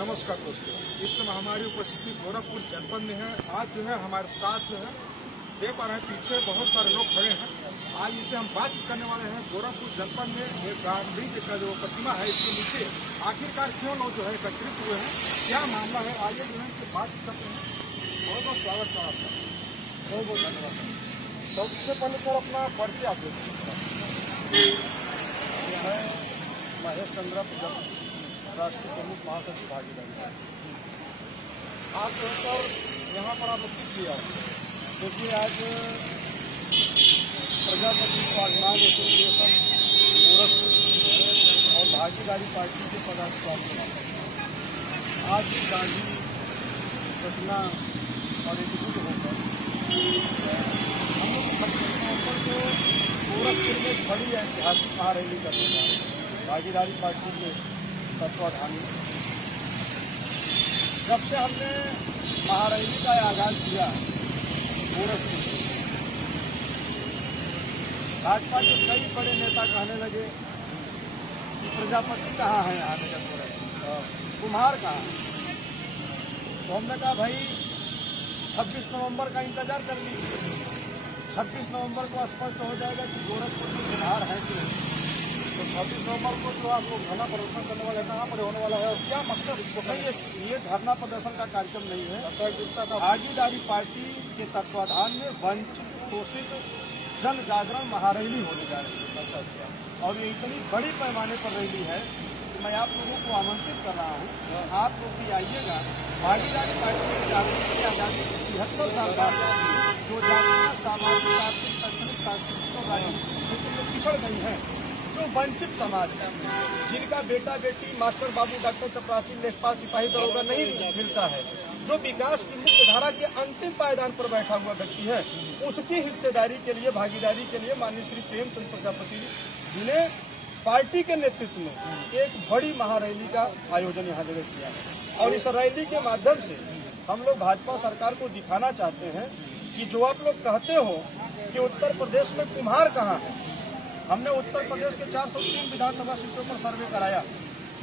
नमस्कार दोस्तों, इस समय हमारी उपस्थिति गोरखपुर जनपद में है। आज जो है हमारे साथ जो है देख पा रहे हैं पीछे बहुत सारे लोग खड़े हैं। आज इसे हम बातचीत करने वाले हैं। गोरखपुर जनपद में एक गांधी जी का जो प्रतिमा है इसके नीचे आखिरकार क्यों लोग जो है एकत्रित हुए हैं, क्या मामला है, आगे जो है इसकी बातचीत करते हैं। बहुत बहुत स्वागत है आपका, बहुत बहुत धन्यवाद। सबसे पहले सर अपना परिचय आप देखिए। मैं महेश चंद्र प्रजापति, राष्ट्रीय प्रमुख महासचिव भागीदारी। आज जो सर यहाँ पर आप किस लिए आए? क्योंकि आज प्रजापति स्वाभिमान एसोसिएशन गोरखपुर और भागीदारी पार्टी के पदाधिकारी आज गांधी घटना और एकजुट होकर हम लोग 26 नवंबर को गोरखपुर में बड़ी ऐतिहासिक महारैली करने जा रहे हैं। भागीदारी पार्टी के तत्वाधान में जब से हमने महारैली का आगाज किया गोरखपुर, भाजपा के कई बड़े नेता कहने लगे कि प्रजापति कहाँ है, यहाँ नजर हो रहे, कुम्हार कहाँ है। तो हमने कहा भाई 26 नवंबर का इंतजार कर लीजिए, 26 नवंबर को स्पष्ट हो जाएगा कि गोरखपुर में कुम्हार है कि नहीं। तो 26 नवंबर को तो आप लोग धरना प्रदर्शन करने वाले कहाँ पर होने वाला है और क्या मकसद इसको नहीं? ये धरना प्रदर्शन का कार्यक्रम नहीं है। भागीदारी पार्टी के तत्वाधान में वंचित शोषित जन जागरण महारैली होने जा रही है और ये इतनी बड़ी पैमाने पर रैली है कि मैं आप लोगों को आमंत्रित कर रहा हूँ, आप लोग भी आइएगा। भागीदारी पार्टी की जागृति की आजादी के 76 साल बाद जो जातियाँ सामाजिक, आर्थिक, शैक्षणिक, सांस्कृतिक और राजनीतिक क्षेत्र में पिछड़ गई हैं, जो वंचित समाज है, जिनका बेटा बेटी मास्टर बाबू डॉक्टर चपरासी लेखपाल सिपाही दरोगा नहीं मिलता है, जो विकास की मुख्य धारा के अंतिम पायदान पर बैठा हुआ व्यक्ति है, उसकी हिस्सेदारी के लिए, भागीदारी के लिए माननीय श्री प्रेमचंद प्रजापति जी ने पार्टी के नेतृत्व में एक बड़ी महारैली का आयोजन यहाँ जगह किया है। और इस रैली के माध्यम से हम लोग भाजपा सरकार को दिखाना चाहते हैं कि जो आप लोग कहते हो कि उत्तर प्रदेश में कुम्हार कहाँ है, हमने उत्तर प्रदेश के 403 विधानसभा सीटों पर सर्वे कराया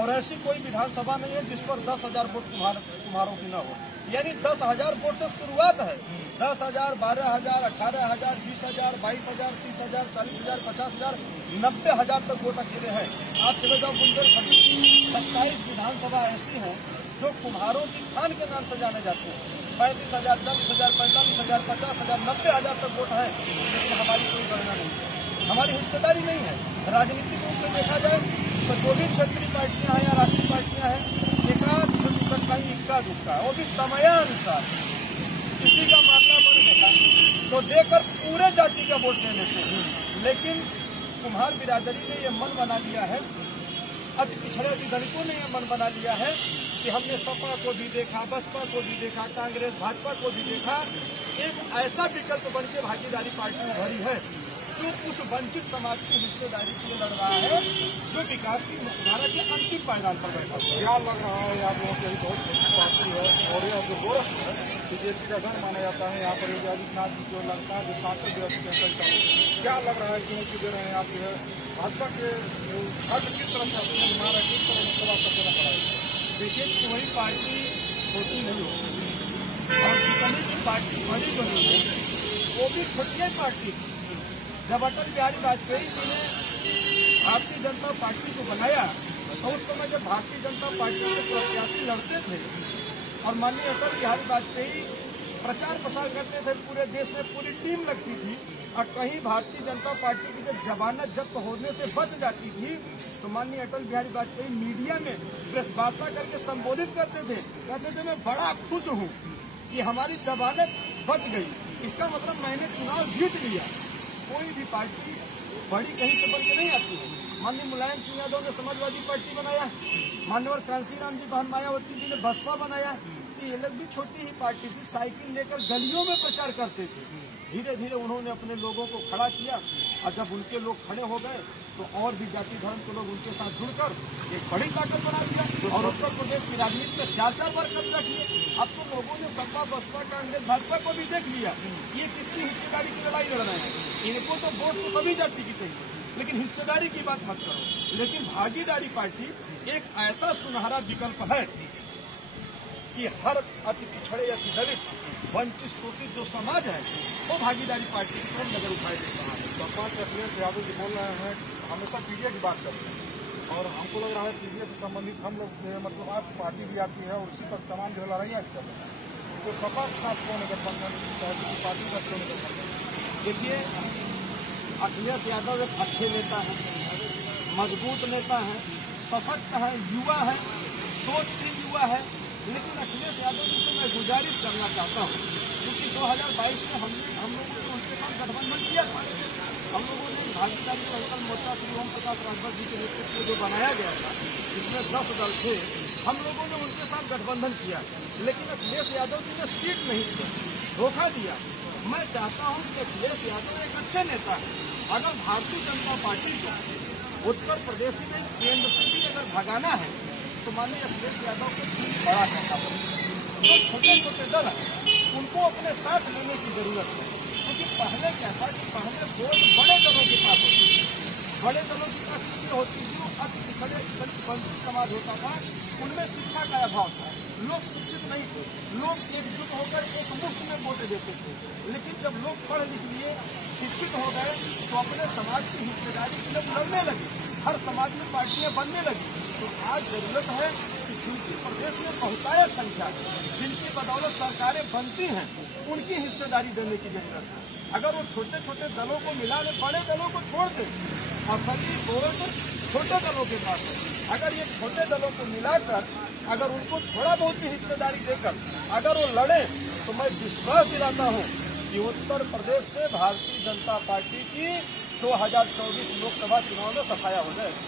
और ऐसी कोई विधानसभा नहीं है जिस पर 10,000 वोट कुम्हारों की न हो। यानी 10,000 वोट से शुरुआत है। 10,000, 12,000, 18,000, 20,000, 22,000, 30,000, 40,000, 50,000, 90,000 तक वोट अकेले हैं। आप चले जाओ बुंदेलखंड, 27 विधानसभा ऐसी हैं जो कुम्हारों की खान के नाम से जाने जाते हैं। 35,000, 40,000, 45,000, 50,000, 90,000 तक वोट है, लेकिन हमारी कोई गणना नहीं है, हमारी हिस्सेदारी नहीं है। राजनीतिक रूप से देखा जाए तो जो भी क्षेत्रीय पार्टियां हैं या राष्ट्रीय पार्टियां हैं, एकाध टिकट कहीं इक्का दुक्का, वो भी समयानुसार किसी का मामला बढ़ गया तो देकर पूरे जाति का वोट ले लेते हैं। लेकिन कुम्हार बिरादरी ने यह मन बना लिया है, अति पिछड़े दलितों ने यह मन बना लिया है कि हमने सपा को भी देखा, बसपा को भी देखा, कांग्रेस भाजपा को भी देखा, एक ऐसा विकल्प बन के भागीदारी पार्टी उभरी है जो उस वंचित समाज की हिस्सेदारी के लिए लड़ रहा है, जो विकास की मुख्यधारा के अंतिम पायदान पर बैठा है। क्या लग रहा है आप लोगों की बहुत छोटी पार्टी है और यह जो गोरखपुर है बीजेपी का घर माना जाता है, यहाँ पर योगी आदित्यनाथ जी जो लड़का है जो सांसद क्या लग रहा है चुनौती दे रहे हैं आप? जो है भाजपा के हर किस तरह से अपने हमारा किस तरह से सवाल करना पड़ा है? देखिए, कोई पार्टी छोटी नहीं होती और जितनी की पार्टी बड़ी बनी है वो भी छोटी पार्टी थी। जब अटल बिहारी वाजपेयी जी ने भारतीय जनता पार्टी को बनाया तो उस समय जब भारतीय जनता पार्टी के प्रत्याशी लड़ते थे और माननीय अटल बिहारी वाजपेयी प्रचार प्रसार करते थे, पूरे देश में पूरी टीम लगती थी और कहीं भारतीय जनता पार्टी की जब जमानत जब्त होने से बच जाती थी तो माननीय अटल बिहारी वाजपेयी मीडिया में प्रेस वार्ता करके संबोधित करते थे, कहते थे मैं बड़ा खुश हूँ कि हमारी जमानत बच गई, इसका मतलब मैंने चुनाव जीत लिया। कोई भी पार्टी बड़ी कहीं से बन के नहीं आती है। माननीय मुलायम सिंह यादव ने समाजवादी पार्टी बनाया, मान्यवर कांशीराम जी बहन मायावती जी ने बसपा बनाया, कि ये लोग भी छोटी ही पार्टी थी, साइकिल लेकर गलियों में प्रचार करते थे। धीरे धीरे उन्होंने अपने लोगों को खड़ा किया और जब उनके लोग खड़े हो गए तो और भी जाति धर्म के लोग उनके साथ जुड़कर एक बड़ी ताकत बना दिया और उत्तर प्रदेश की राजनीति में 4-4 बार कब्जा किए। अब तो लोगों ने सपा, बसपा, कांग्रेस, भाजपा को भी देख लिया ये किसकी हिस्सेदारी की लड़ाई लड़ रहे हैं। इनको तो वोट तो सभी जाति की चाहिए, लेकिन हिस्सेदारी की बात मत करो। लेकिन भागीदारी पार्टी एक ऐसा सुनहरा विकल्प है कि हर अति पिछड़े अति दलित वंचित शोषित जो समाज है वो भागीदारी पार्टी की तरफ नजर उठाए दे रहा है। सरपंच अखिलेश यादव जी बोल रहे हैं हमेशा पीडीए की बात करते हैं और हमको लग रहा है पीडीए से संबंधित हम लोग मतलब आप पार्टी भी आती है और उसी पर तमाम जो लड़ाइयाँ चल रही है तो सपा के साथ कौन गठबंधन चाहे किसी पार्टी का कौन गठबंधन। देखिए, अखिलेश यादव एक अच्छे नेता है, मजबूत नेता है, सशक्त है, युवा है, सोचशील युवा है। लेकिन अखिलेश यादव जी से मैं गुजारिश करना चाहता हूँ, क्योंकि 2022 में हम लोगों ने उनके साथ गठबंधन किया था। हम लोगों ने भागीदारी सर्कल मोर्चा श्री ओम प्रकाश राजभर जी के नेतृत्व में जो बनाया गया था, इसमें 10 दल थे, हम लोगों ने उनके साथ गठबंधन किया। लेकिन अखिलेश यादव जी ने सीट नहीं दिया, धोखा दिया। मैं चाहता हूं कि अखिलेश यादव एक अच्छे नेता है। अगर भारतीय जनता पार्टी को उत्तर प्रदेश में केंद्र से भी अगर भगाना है तो माननीय अखिलेश यादव को बड़ा करना पड़ेगा। जो छोटे छोटे दल हैं उनको अपने साथ लेने की जरूरत है, क्योंकि पहले क्या था कि पहले वोट बड़े दलों के पास होती थी। बड़े दलों की पास इसलिए होती थी, जो अति पिछड़े वंचित समाज होता था, उनमें शिक्षा का अभाव था, लोग शिक्षित नहीं थे, लोग एकजुट होकर एक मुफ्त में वोट देते थे। लेकिन जब लोग पढ़ लिख लिए, शिक्षित हो गए, तो अपने समाज की हिस्सेदारी के लिए लड़ने लगे, हर समाज में पार्टियां बनने लगी। तो आज जरूरत है कि जिनकी प्रदेश में बहुतायत संख्या है, जिनकी बदौलत सरकारें बनती हैं, उनकी हिस्सेदारी देने की जरूरत है। अगर वो छोटे छोटे दलों को मिला ले, बड़े दलों को छोड़ दें, असली वोट छोटे दलों के पास है। अगर ये छोटे दलों को मिलाकर अगर उनको थोड़ा बहुत ही हिस्सेदारी देकर अगर वो लड़े, तो मैं विश्वास दिलाता हूँ कि उत्तर प्रदेश से भारतीय जनता पार्टी की 2024 लोकसभा चुनाव में सफाया हो जाएगा।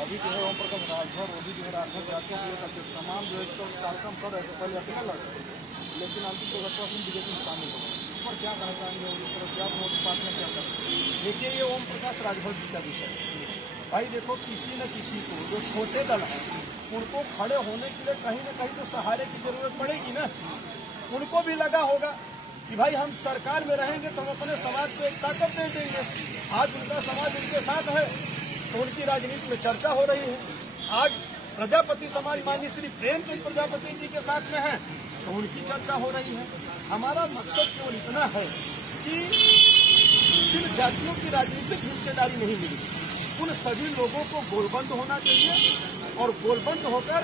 अभी जो है ओम प्रकाश राजभर वो भी जो है राजभर जाके करके तमाम जो है कार्यक्रम कर रहे थे, पहले अकेले लड़ रहे थे, लेकिन अंतिम 20% बीजेपी में शामिल हो गए। पर क्या कहना चाहेंगे इस तरह क्या पार्टी में क्या करेंगे? देखिए, ये ओम प्रकाश राजभर जी का विषय है। भाई देखो, किसी न किसी को जो छोटे दल हैं उनको खड़े होने के लिए कहीं न कहीं तो सहारे की जरूरत पड़ेगी ना। उनको भी लगा होगा कि भाई हम सरकार में रहेंगे तो हम अपने समाज को एक ताकत दे देंगे। आज उनका समाज उनके साथ है तो उनकी राजनीति में चर्चा हो रही है। आज प्रजापति समाज माननीय श्री प्रेमचंद प्रजापति जी के साथ में है तो उनकी चर्चा हो रही है। हमारा मकसद केवल इतना है कि जिन जातियों की राजनीतिक हिस्सेदारी नहीं मिली, उन सभी लोगों को गोलबंद होना चाहिए और गोलबंद होकर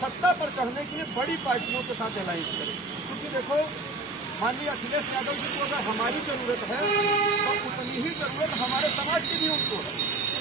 सत्ता पर चढ़ने के लिए बड़ी पार्टियों के साथ अलायंस करें। क्योंकि देखो, माननीय अखिलेश यादव जी को अगर हमारी जरूरत है तो उतनी ही जरूरत हमारे समाज की भी उनको है।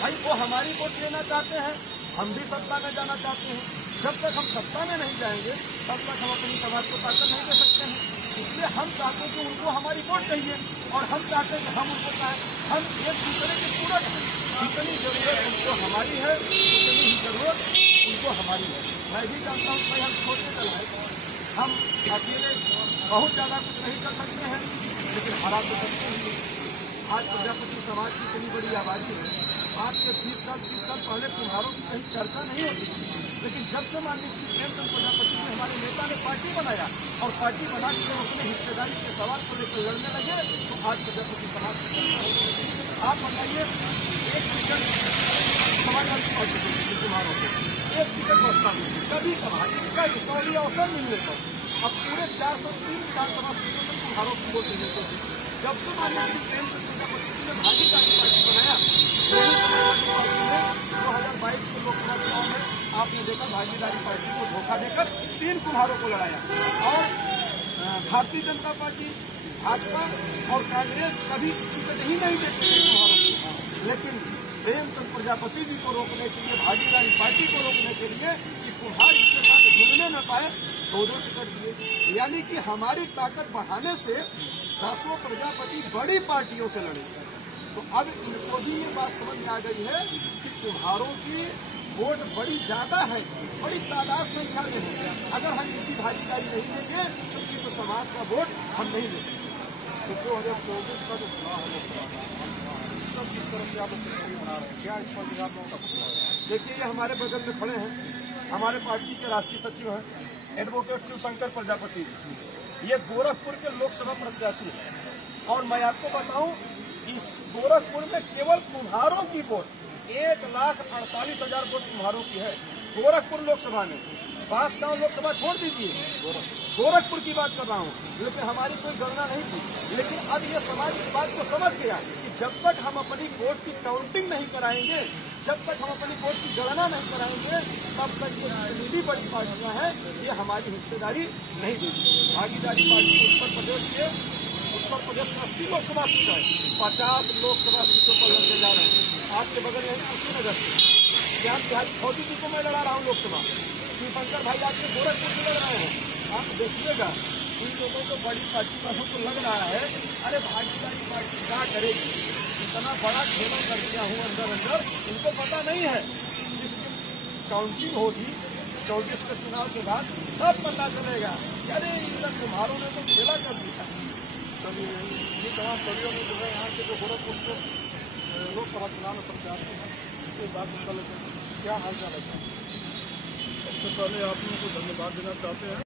भाई वो हमारी वोट लेना चाहते हैं, हम भी सत्ता में जाना चाहते हैं। जब तक हम सत्ता में नहीं जाएंगे तब तक हम अपनी समाज को ताकत नहीं दे सकते हैं। इसलिए हम चाहते हैं कि उनको हमारी वोट चाहिए और हम चाहते हैं कि हम उनको चाहें। हम एक दूसरे के पूरक हैं। जितनी जरूरत उनको हमारी है उतनी ही जरूरत उनको हमारी है। मैं भी जानता हूँ भाई हम छोटे दल हैं, हम अकेले बहुत ज्यादा कुछ नहीं कर सकते हैं, लेकिन हरा तो सकते हैं। आज प्रजापति समाज की इतनी बड़ी आबादी है। आज से 20 साल पहले कुम्हारों की कहीं चर्चा नहीं होती थी, लेकिन जब से माननीय श्री प्रेमचंद प्रजापति ने हमारे नेता ने पार्टी बनाया और पार्टी बना के अपने हिस्सेदारी के सवाल को लेकर लड़ने लगे तो आज प्रजापति समाज की चर्चा होती है। आप बताइए, एक टिकट समाजवादी पार्टी को कुम्हारों को एक टिकट बचता नहीं, कभी कभार इनका रिकॉर्डी अवसर मिलने पर अब पूरे 403 विधानसभा सीटों से कुम्हारों की वोट मिलते थे। जब से माननीय श्री प्रेमचंद प्रजापति ने भागीदारी पार्टी बनाया, 2022 के लोकसभा चुनाव में आपने देखा भागीदारी पार्टी को धोखा देकर 3 कुम्हारों को लड़ाया और भारतीय जनता पार्टी, भाजपा और कांग्रेस कभी टिकट ही नहीं देते थे कुम्हारों को। लेकिन प्रेमचंद प्रजापति जी को रोकने के लिए, भागीदारी पार्टी को रोकने के लिए कि कुम्हार इसके साथ जुड़ने न पाए, 2 टिकट दिए। यानी कि हमारी ताकत बढ़ाने से 10 प्रजापति बड़ी पार्टियों से लड़े। तो अब इनको भी ये बात समझ में आ गई है कि कुम्हारों की वोट बड़ी ज्यादा है, बड़ी तादाद संख्या में है। अगर हम इनकी भागीदारी नहीं देंगे तो इस समाज का वोट हम नहीं ले सकते। तो 2024 का जो चुनाव है लोकसभा, किस तरह से आप तैयारी बना रहे हैं? क्या इस पर आप लोगों का? देखिए, ये हमारे बगल में खड़े हैं, हमारे पार्टी के राष्ट्रीय सचिव हैं एडवोकेट शिवशंकर प्रजापति। ये गोरखपुर के लोकसभा प्रत्याशी हैं और मैं आपको बताऊं, इस गोरखपुर में केवल कुम्हारों की वोट 1,48,000 वोट कुम्हारों की है गोरखपुर लोकसभा में। बांसगांव लोकसभा छोड़ दीजिए, गोरखपुर की बात कर रहा हूँ, लेकिन हमारी कोई गणना नहीं थी। लेकिन अब ये समाज इस बात को समझ गया कि जब तक हम अपनी वोट की काउंटिंग नहीं कराएंगे, जब तक हम अपनी वोट की गणना नहीं कराएंगे, तब तक ये जितनी भी बड़ी पार्टियां हैं ये हमारी हिस्सेदारी नहीं देगी। भागीदारी पार्टी उत्तर प्रदेश में 80 लोकसभा सीट है, 50 लोकसभा सीटों पर लड़ने जा रहे हैं। आपके बगल यही कुशीनगर से यहाँ बिहारी फौजी जी को मैं लड़ा रहा हूँ लोकसभा, शिवशंकर भाई आपके गोरखपुर से लड़ रहे हैं। आप देखिएगा इन लोगों को बड़ी पार्टी वालों को लग रहा है अरे भागीदारी पार्टी क्या करेगी, इतना बड़ा खेला कर दिया हूँ अंदर, इनको पता नहीं है। जिसकी काउंटिंग होगी 24 के चुनाव के बाद सब पता चलेगा, अरे इधर कुम्हारों ने तो खेला कर दिया। ये तमाम कड़ियों में जो है यहाँ के जो गोरखपुर के लोकसभा चुनाव में प्रत्याशी हैं उससे बात कर लेते हैं। क्या हाल चाल है? सबसे पहले आप लोगों को धन्यवाद देना चाहते हैं।